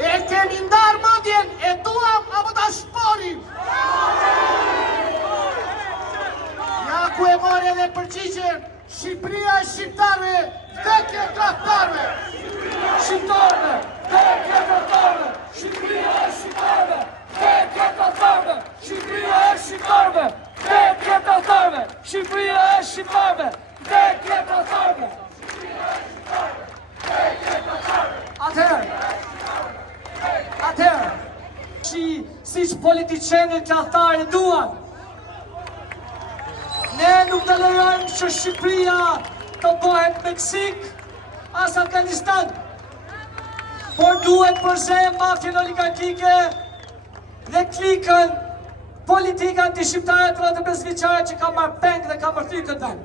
E kemi ndarë mendjen, e duam apo ta shponim? Ja ku e mori edhe përgjigjen, Shqipëria e shqiptarëve, vdekje tradhtarëve. Shqiptarëve, vdekje tradhtarëve. Shqipëria e shqiptarëve, vdekje tradhtarëve. Shqipëria e shqiptarëve, vdekje tradhtarëve. Shqipëria e shqiptarëve, vdekje tradhtarëve. Atëherë, siç politiqenët tradhtarë duan, ne nuk të lejojmë që Shqipëria të bëhet Meksik as Afganistan, por duhet përse mafjen oligarkike dhe klikën politika anti-shqiptare të rrëtë besviqare që ka marrë peng dhe ka mërthy këtë vend.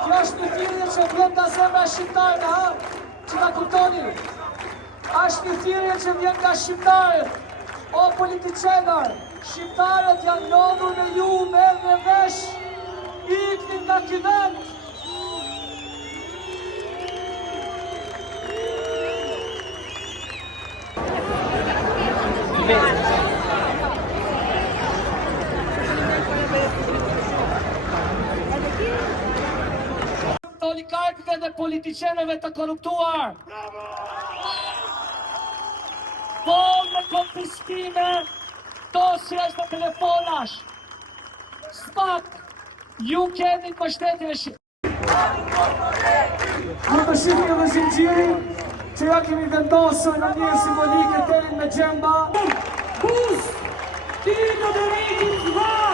Kjo është një thirrje që vjen nga zemra shqiptare, ha? Që ta kuptoni. Është një thirrje që vjen nga shqiptarët. O politiqenar, shqiptarët janë lodhur me ju, merrni vesh, ikni nga ky vend. Të oligarkëve dhe politiqenëve të korruptuar. Vol me konfiskime, dosjes dhe telefonash. Spak, ju keni mbështetjen e Shqipërisë. Ju të shihni edhe zinxhirin që ja kemi vendosur në mënyrë simbolike deri me gjemba. Bus, ti do të rritin zva!